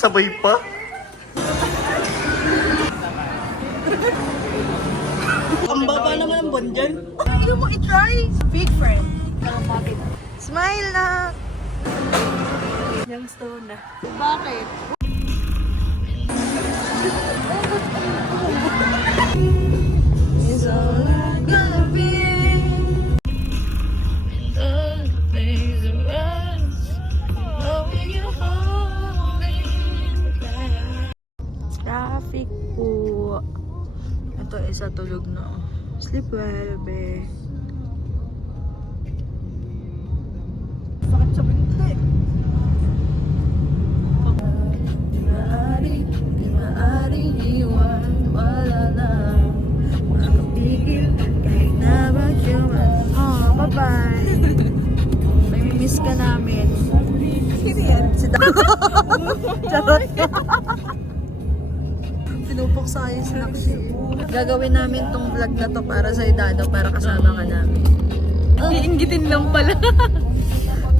Sabay pa? Ang baba naman ang buwan dyan. Ayaw mo i-try. Big friend. Smile na. Yung stone na. Bakit? It's all I'm gonna be. All the things around us, knowing you're holding back. Traffic po. Ito isa tulog na. Sleep well, be. Sakit sa binti. Di maaaring iwan, wala na. Makakapigil kahit na mag-iwan. Oh, bye-bye. May miss ka namin. Sino yan? Si Charot. Pinupuksa yung snacks eh. Gagawin namin tong vlog na to para sa Dado, para kasama ka namin. Iinggitin lang pala.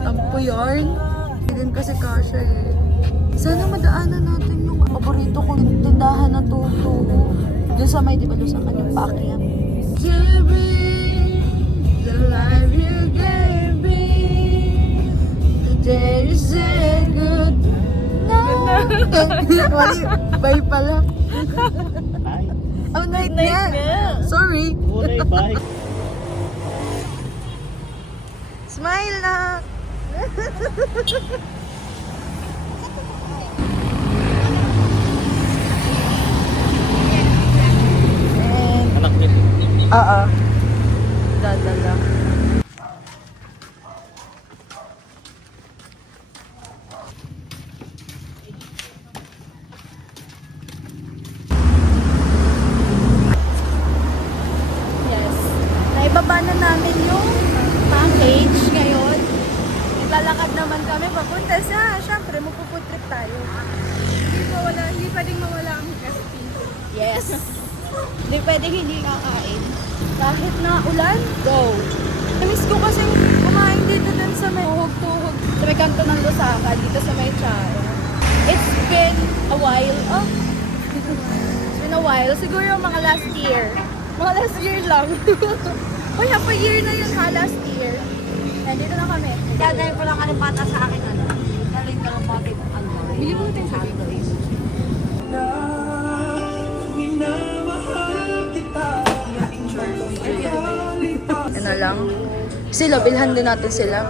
Tampo yarn. Hindi din kasi kasha eh. Sana madaanan natin yung paborito kong tindahan na tuto. Doon sa may, di ba doon sa kanyang pakyang? The life you gave me, the day you said good night. Bye pala. Oh, night nga. Sorry. Bye. Smile na. Anak niya. Oo. Dadala. Yes. Naibaba na namin yung package ngayon. Naglalakad naman kami papunta sa, syempre, magpufood trip tayo. Hindi pwedeng mawala ang recipe. Yes. Hindi pwedeng hindi kakain. Kahit na ulan, go. Namiss ko kasi kumain dito dun sa may tuhog-tuhog. Sa may kanto ng Lusaka, dito sa may Chao. It's been a while. Oh. It's been a while. Siguro mga last year. Mga last year lang. Uy, half a year na yun ha, last year. Nandito na kami. Gagawin ko lang kalipata sa akin, ano? Galing ka lang bakit, ano? Bili mo natin sa dito. Ano lang? Sila, bilhan din natin sila.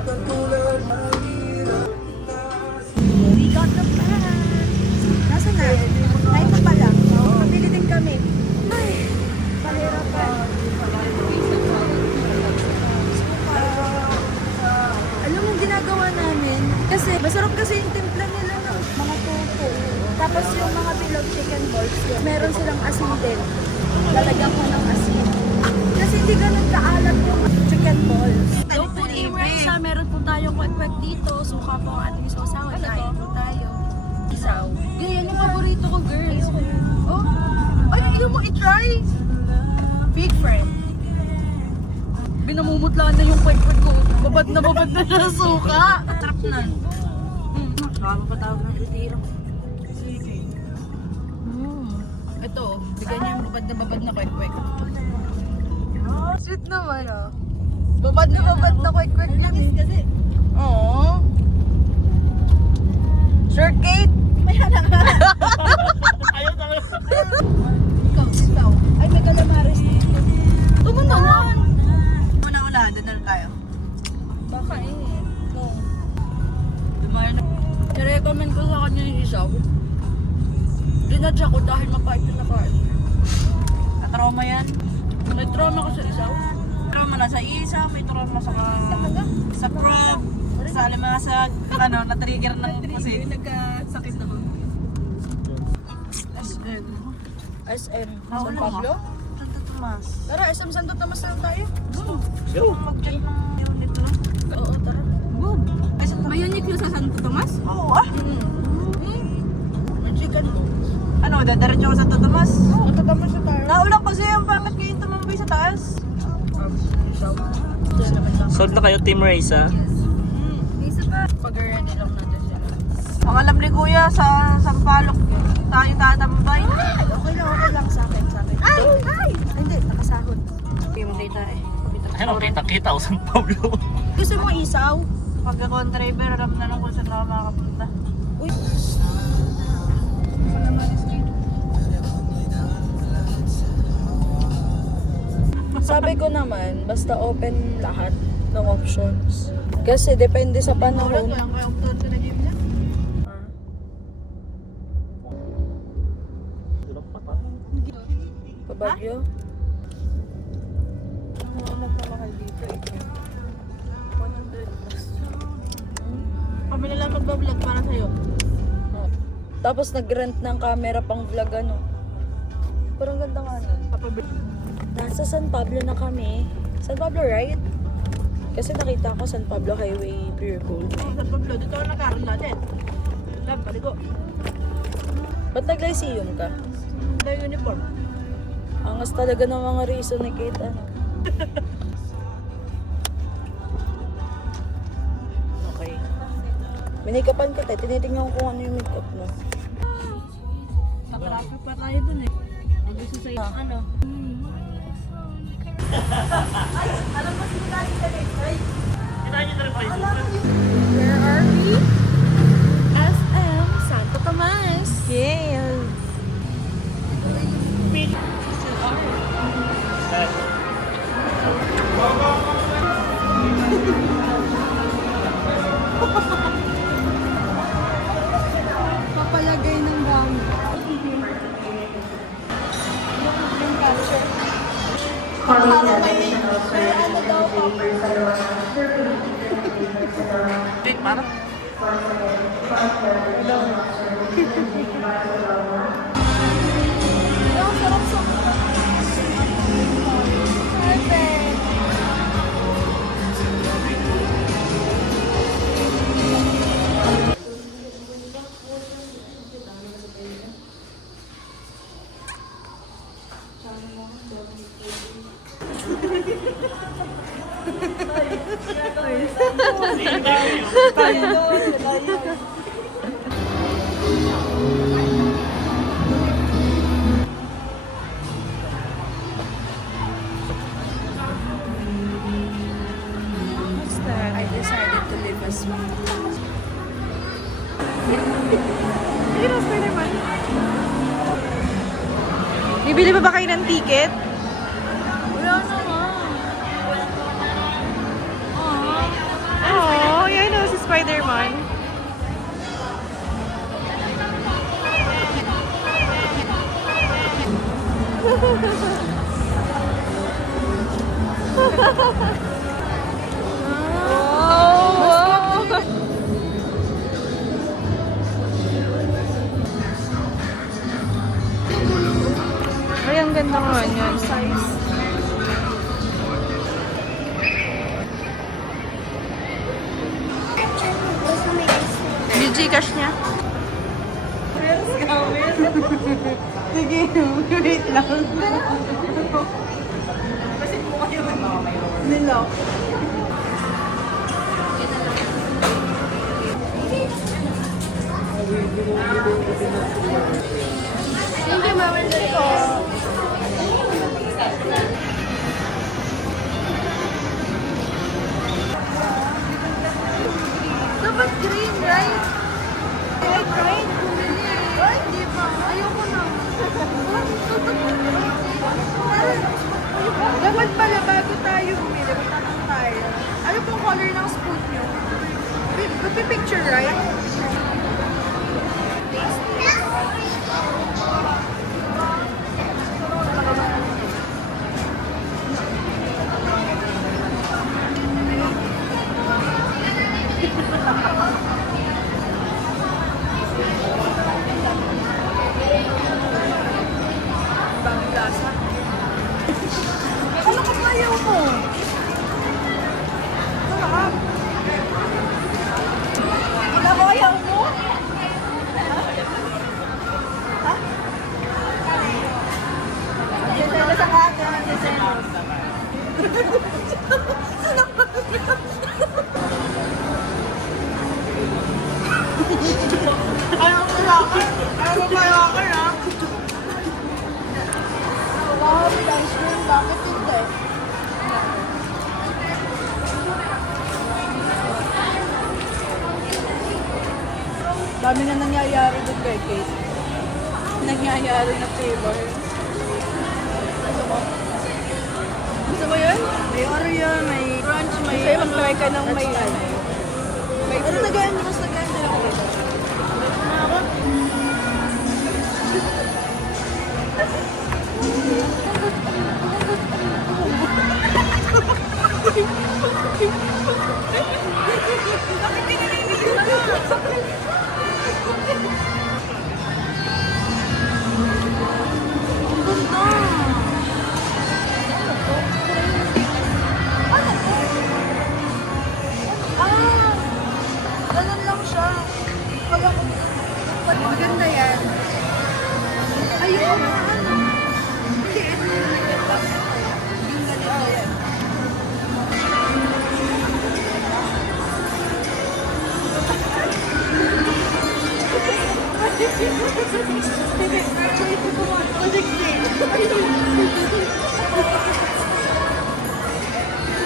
We got the plan. Nasaan na? Ay, ito pala. Pabili din kami. Ay, pahirapan. Alam mo, ginagawa namin. Kasi, masarap kasi yung timpla nila ng mga tuto. Tapos yung mga bilog chicken balls, meron silang asin din. Lalagyan ko ng asin. Kasi hindi ganun kaalat yung chicken balls. Don't put in rice ha. Meron po tayong kwek-kwek dito. Suka po ang ating sausawan. Kain po tayo. Isaw. Ganyan yung paborito ko, girls. Oh? Ay, hindi mo i-try. Big friend. Binamumutlaan na yung kwek-kwek ko. Babad na siya sa suka. Sarap na. Nakapapatawag ng retiro. Ito, bigyan niya yung babad na kwek-kwek. Sweet naman ah. Babad na kwek-kwek lang eh. Kasi, Oo. Sure, Kate? may anak ka. Ayaw na. Ikaw. Ay, may calamares dito. Ito mo naman. Una-una, dinner tayo. Baka eh. No. Dumayo na. I-recommend ko sa kanya yung isaw. Dinadya ko dahil mapait yung nakain. Katrauma yan. May trauma ka sa isaw? Trauma na sa isa, may trauma sa prom, sa alimasag, ano, na-trigger ng kasi. Nagkasakit naman. SM. SM. San Pablo? Santo Tomas. Tara, SM Santo Tomas na tayo. Go. Mag-check ng unit na. Oo, tara. May unit yun sa Santo Tomas? Oo ah. May chicken mo. Ano, dadaretso ko sa Santo Tomas? Santo Tomas na tayo. Naulak kasi yung bakit kayo tumambay sa taas. Isaw. Sold na kayo, Team Race, ha? Isa pa. Pag-ready lang natin sila. Ang alam ni Kuya, sa Sampalok tayo tatambay. Okay lang sa akin. Ay! Hindi, nakasahod. Hindi tayo. Ano, kita-kita o San Pablo. Gusto mo isaw? Pag ako ang driver, alam na lang kung saan ako makakapunta. Uy! Sabi ko naman, basta open lahat ng options. Kasi depende sa panahon. Walang kayong tour sa na-gym niya. Pabagyo? Ano nagpamahal dito eh. 100 plus. Kami na lang magbablog para sa'yo. Tapos nag-rent ng camera pang vlog ano. Parang ganda nga nun. Nasa San Pablo na kami. San Pablo, right? Kasi nakita ko San Pablo Highway, Pure Gold. Sa Pablo, dito ako nakaroon natin. Lab, paligo. Ba't nag-lyceum ka? Dahil uniform. Angas talaga ng mga reason ni Kate, ano? Okay. Minikapan kita, tinitingnan ko kung ano yung makeup mo. Naka-traffic pa tayo dun eh. Ang gusto sa'yo, ano? Kinahin niyo na rin pa yung Where are we? SM Santo Tomas. Yes. Papalagay ng gamit. Yung capture. Parang may ano daw pa. Wait, para? Ang sarap sa perfect. What's that? I decided to live as one. Bibili ba kayo ng ticket? Wala naman. Oo, yan o, si Spider-Man. Wow! Ay, ang ganda nga niyan. Yung Gcash niya. Sige, wait lang. Nilo. Thank you, Mama Nico. Dapat green, right? I tried bumili. Ay, hindi pa. Ayoko na. Dapat pala bago tayo bumili, magtanong tayo. Ano pong color ng spoon nyo? Magpipicture, right? Bagong lasa. Ano ka ba ayaw mo? Sarap. Wala ko ayaw Dami na nangyayari doon kay Kate. Nangyayari na flavor. Gusto mo yun? May Oreo, may crunch, may... Gusto yung mag-try ka ng may ano. Pero nagayan mo, mas nagayan din ako dito. Ganun lang siya. Maganda yan. Ayun. Hindi, ito yung naganda. Yung ganito yan.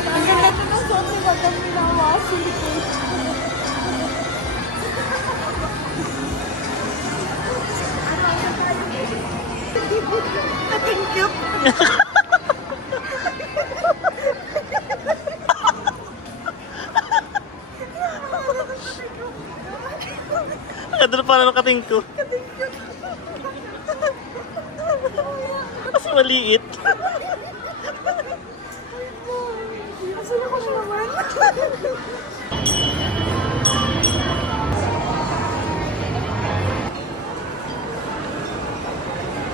Ang ganda ito ng suot ni Madam Minawa. Silicate. Thank you. Kadalo pala ng kating ko. Kasi maliit. Asan ako naman?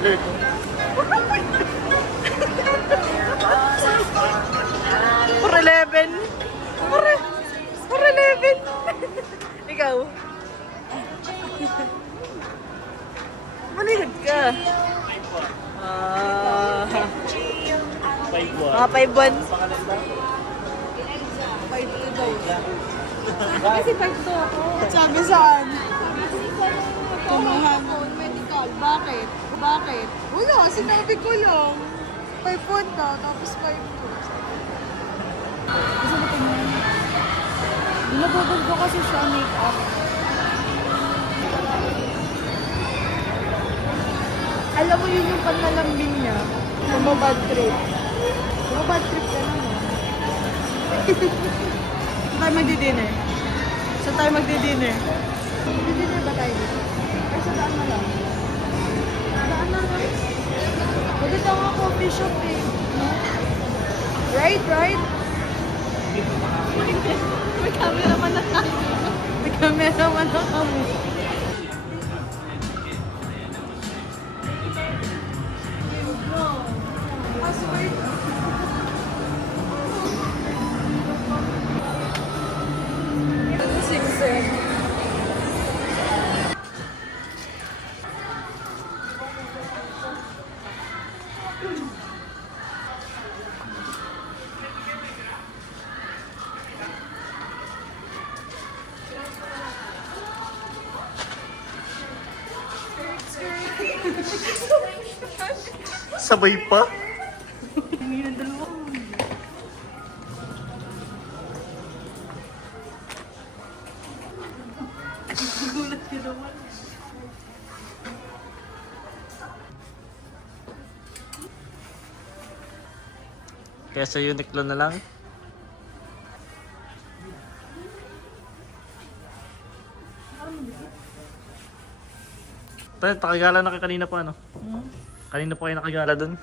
Lurk. 411. 411. Ikaw. Maligod ka. Mga 5-1. 5-2 daw. Kasi 5-2 ako. Sabi saan? Tumahan. Medical. Bakit? Bakit? Wala, sinabi ko lang. 5-1 na, tapos 5-2. Gusto mo tingnan? Nabubog ko kasi siya make-up. Alam mo yun yung panlalambing niya. Bumabad trip. Bumabad trip ka naman. Saan tayo magdi-dinner? Saan tayo magdi-dinner? Magdi-dinner ba tayo dito? Ay, sa daan na lang. Daan na lang. Maganda nga coffee shop eh. No? Right? May camera man na tayo. May camera man na kami. Password. Sabay pa? Gulat ka naman. Kaya sa Uniqlo na lang? Pero nakagala na kayo kanina pa, ano? Kanina pa kayo nakagala dun.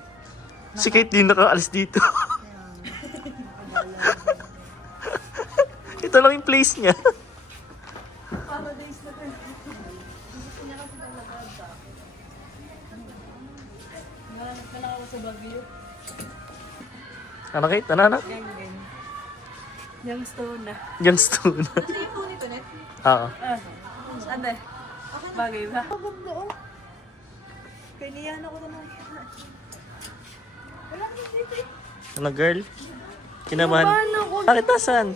Si Kate din nakaalis dito. Ito lang yung place niya. Paradise na rin. Gusto niya kasi talaga. Nagkala ako sa Baguio. Ano Kate? Ano? Gang. Young stone na. Yung stone. Ano yung phone ito, Net? Oo. Ande. Bagay ba? Maganda oh. Kaya niyan ako na lang. Wala ka dito eh. Ano girl? Kinabahan. Kinabahan ako. Bakit nasan?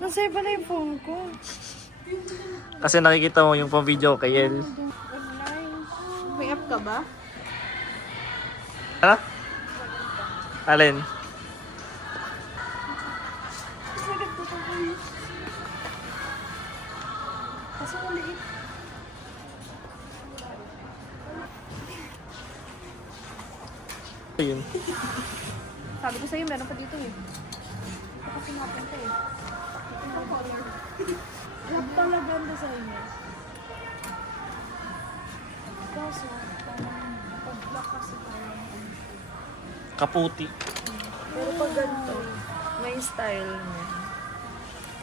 Nasa iba na yung phone ko. Kasi nakikita mo yung pang-video kay El. Online. May app ka ba? Ano? Alin? Sagad ko ito guys. Kaso maliit. Ayun. Sabi ko sa'yo, meron pa dito eh. Ito kasi napunta eh. Ito color. Alam talaga ganda sa inyo. Kaso, parang pag-block kasi parang Kaputi. pero pag ganito, may style niya.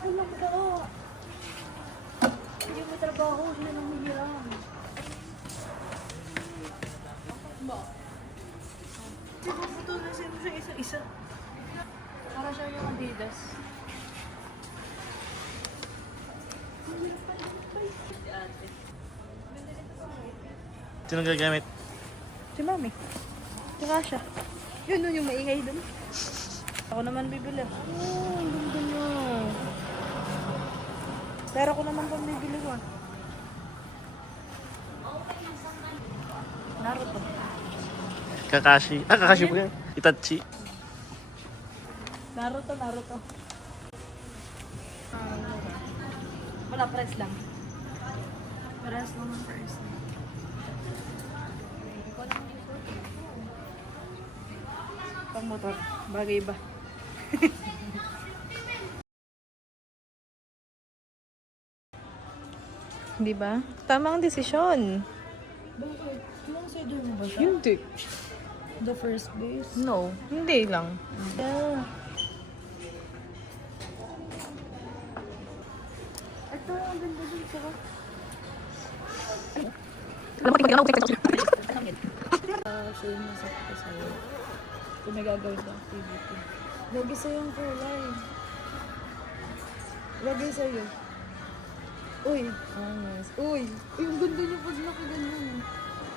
Alam ko, hindi mo trabaho, sila nang hihiram. Ba? Ito na siya sa isa-isa. Para siya yung Adidas. Sino gagamit? Si Mami. Saka siya. Yun nun yung maingay dun. Ako naman bibili. Oh, ang ganda niya. Pero ako naman pang bibili ko. Naruto. Kakashi. Ah, Kakashi po yan. Itachi. Naruto. Wala, price lang. Price lang ang price. Pang motor, bagay ba? Di ba? Tamang desisyon. Bakit? Consider mo ba siya? Hindi. The first base? No, hindi lang. Yeah. Ito, ang ganda din siya. Sure na sakto sa'yo. Kung may gagawin na activity. Lagi sa'yo ang kulay. Lagi sa'yo. Uy! Angas. Uy! Uy, ang ganda niya pag nakaganyan.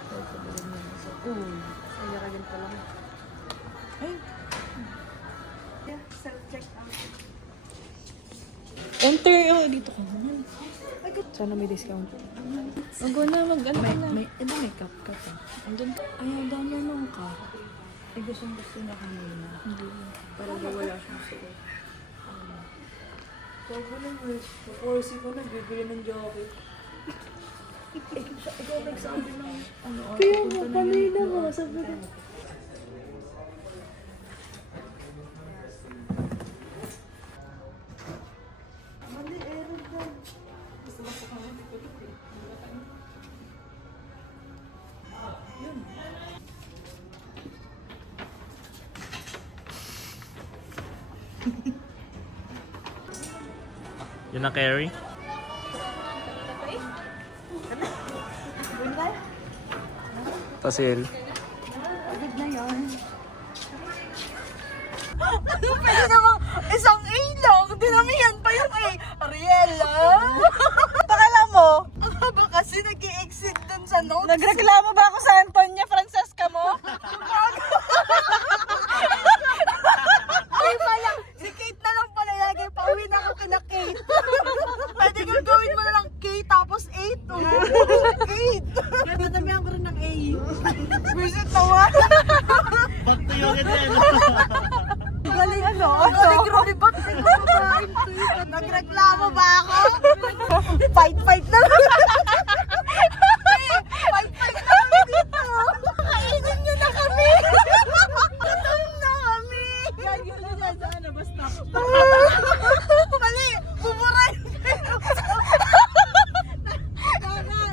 Ay, pagalan niya sa uy. Ay, naragan pa lang. Ay! Yeah, self-check out. Enter! Oh, dito ka naman. Ay, sana may discount. Mag-go na, mag-ano ka na. May cup ka pa. Andun, ay, dami naman ka. Ay, gusto na kanina. Hindi. Para wala siyang suot. Bago na merch. Kaporsi ko na, bibili ng jockey. Ikaw nagsabi ng ano. Kaya mo, kanina mo, sabi ko. Yun ang carry. Tasil. Agad na yun. Pwede namang isang A lang. Dinamihan pa yung A. Ariela? Pakala mo? Ang haba kasi nag-i-exit dun sa notes. Nagreklamo ba ako sa Antonia Francesca mo? Ay pala, si Kate na lang pala lagi. Pauwi na ako kina Kate. Pwede kang gawin mo na lang K tapos 8. Kate! Kaya nadamihan ko rin ng A. Visit naman. Back to you again. Galing ano? Galing Rolibot. Nagreklamo ba ako? Fight na lang. Fight na lang dito. Kainin nyo na kami. Gutom na kami. Yan, yun na dyan. Saan na? Basta. Mali. Buburain.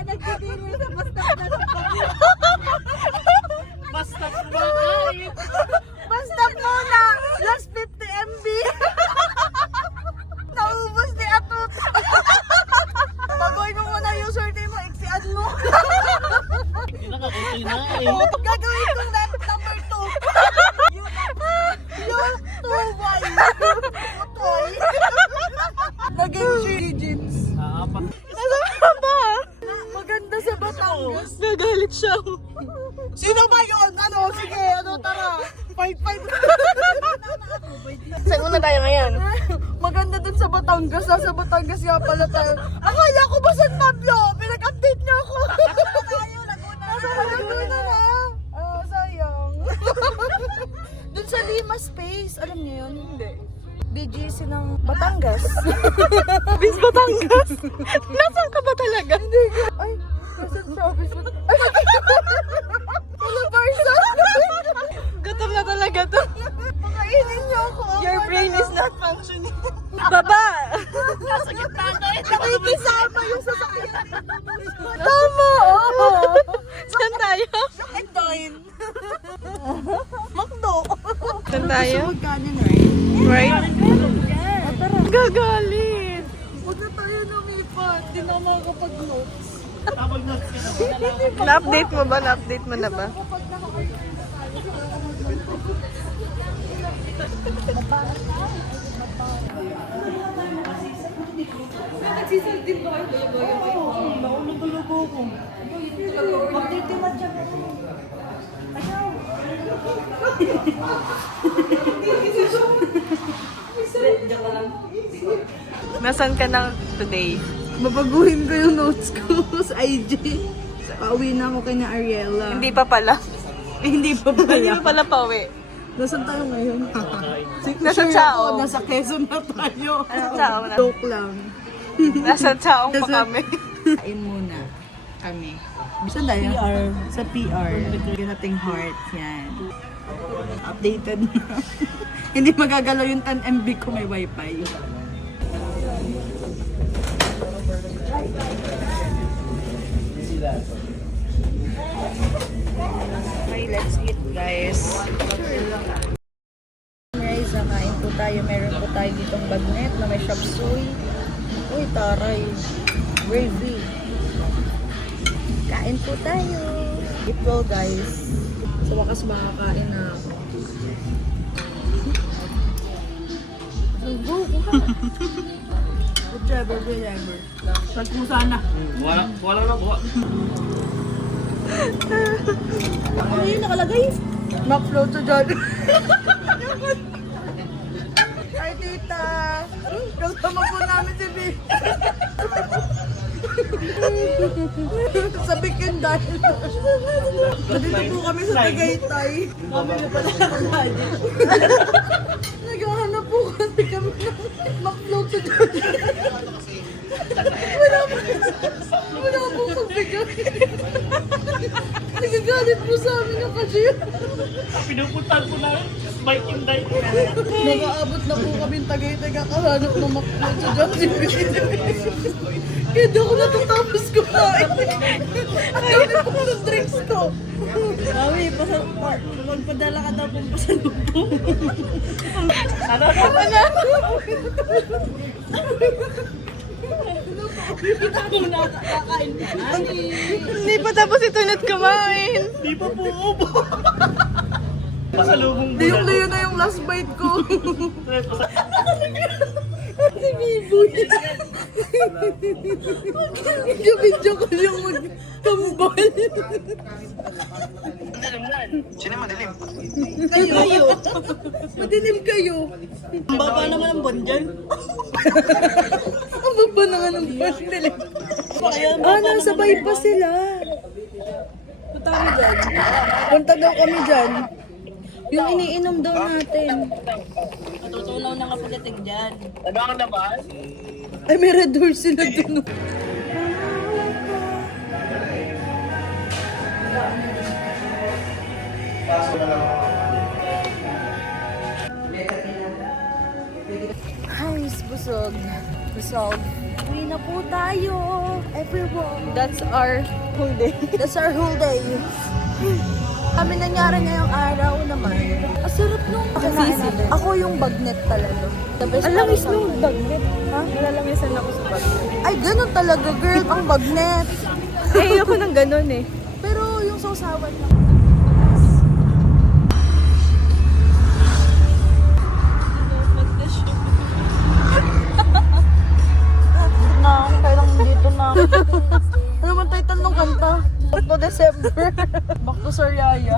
Nagtitiri sa basta na sa kami. Basta bakit? Basta muna! Last 50 MB! Naubos ni Atot! Bagoy mo muna yung username mo, iksian mo! Hindi na kakutoy na eh. Gagawin kong number 2! Yung 2Y! Utoy! Naging 3 digits! Apat. Ano ba? Maganda sa Batangas. Gagalit siya. Sino ba yun? Ano? Sige, ano, tara. Fight. Saan muna tayo ngayon? Maganda dun sa Batangas. Nasa Batangas nga pala tayo. Akala ko ba San Pablo? Pinag-update niyo ako. Nasa Laguna na. Ah, sayang. Dun sa Lima Space. Alam niyo yun? Hindi. BGC ng Batangas. Bis Batangas? Nasaan ka ba talaga? Hindi ko. Ay, nasa Travis. Ay, Wala Barsa. ka to. Pakainin niyo ako. Your brain is not functioning. Baba! Nasa gitna na eh. Nakikisama yung sasakyan. Tama! Oo. Saan tayo? And dine. Makdo. Saan tayo? Magkanin, Right? Tara. Gagalit. Huwag na tayo lumipat. Hindi na makakapag-notes. Na-update mo ba? Na-update mo na ba? Nasaan ka na today? Babaguhin ko yung notes ko sa IG. Pauwi na ako kay na Ariela. Hindi pa pala. Hindi pa Hindi pala. pa pala pa uwi. Nasaan tayo ngayon? Nasa Sure Chao. ako, nasa Quezon na tayo. Nasa Chao na. Joke lang. Nasa Chaong pa kami. Kain muna kami. Saan tayo? PR. Sa PR. Yung ating heart. Yan. Updated na. Hindi magagalaw yung 10 MB ko may wifi. Okay, let's eat guys. Guys, nakain po tayo. Meron po tayo ditong bagnet na may chop suey. Uy, taray. Gravy. Kain po tayo. Eat well, guys. Sa wakas makakain na ako. Whichever, whenever. Saan mo sana? Wala na buha. Ano yun nakalagay? Macflow to John. Hi, tita. Kasama po namin si Vic. Sa Bikin dahil. Nandito po kami sa Tagaytay. Kami na pala nakalaji. Naghahanap po kasi kami ng Macflow to John. Wala po pagbigay. Nagagalit po sa amin yung cashier. Pinupuntahan po na bike yung dike. Nakaabot na po kami Tagaytay kakahanap ng Macflow sa Jollibee. Kaya di ako natatapos kumain. Ang dami po ng drinks ko. Mami, magpadala ka daw pong pasalubong. Ano? Hindi pa tapos ito na't kumain. Di pa po ubo. Pasalubong Liyong-liyo na yung last bite ko. Si Biboy. Video ko yung magkambal. Sino madilim? Kayo. Madilim kayo. Ang baba naman ang buwan dyan. Ang baba na nga ng pastel. Nasabay pa sila. Punta kami dyan. Punta daw kami dyan. Yung iniinom daw natin. Matutunaw na nga pagdating dyan. Ano ang naman? Ay, may red doors sila dun. Guys, busog. Busog. Uwi na po tayo. Everyone. That's our whole day. That's our whole day. Kami nangyari ngayong araw naman. Ang sarap nung Sisi. Ako yung bagnet talaga. The best Ang langis para sa nung akin. bagnet. Ha? Nalalangisan ako sa bagnet. Ay, ganun talaga, girl. Ang bagnet. Eh, ako nang ganun eh. Pero yung sausawan lang. na, kailang dito na. Ano man title ng kanta? Back to December. Back to Sariaya.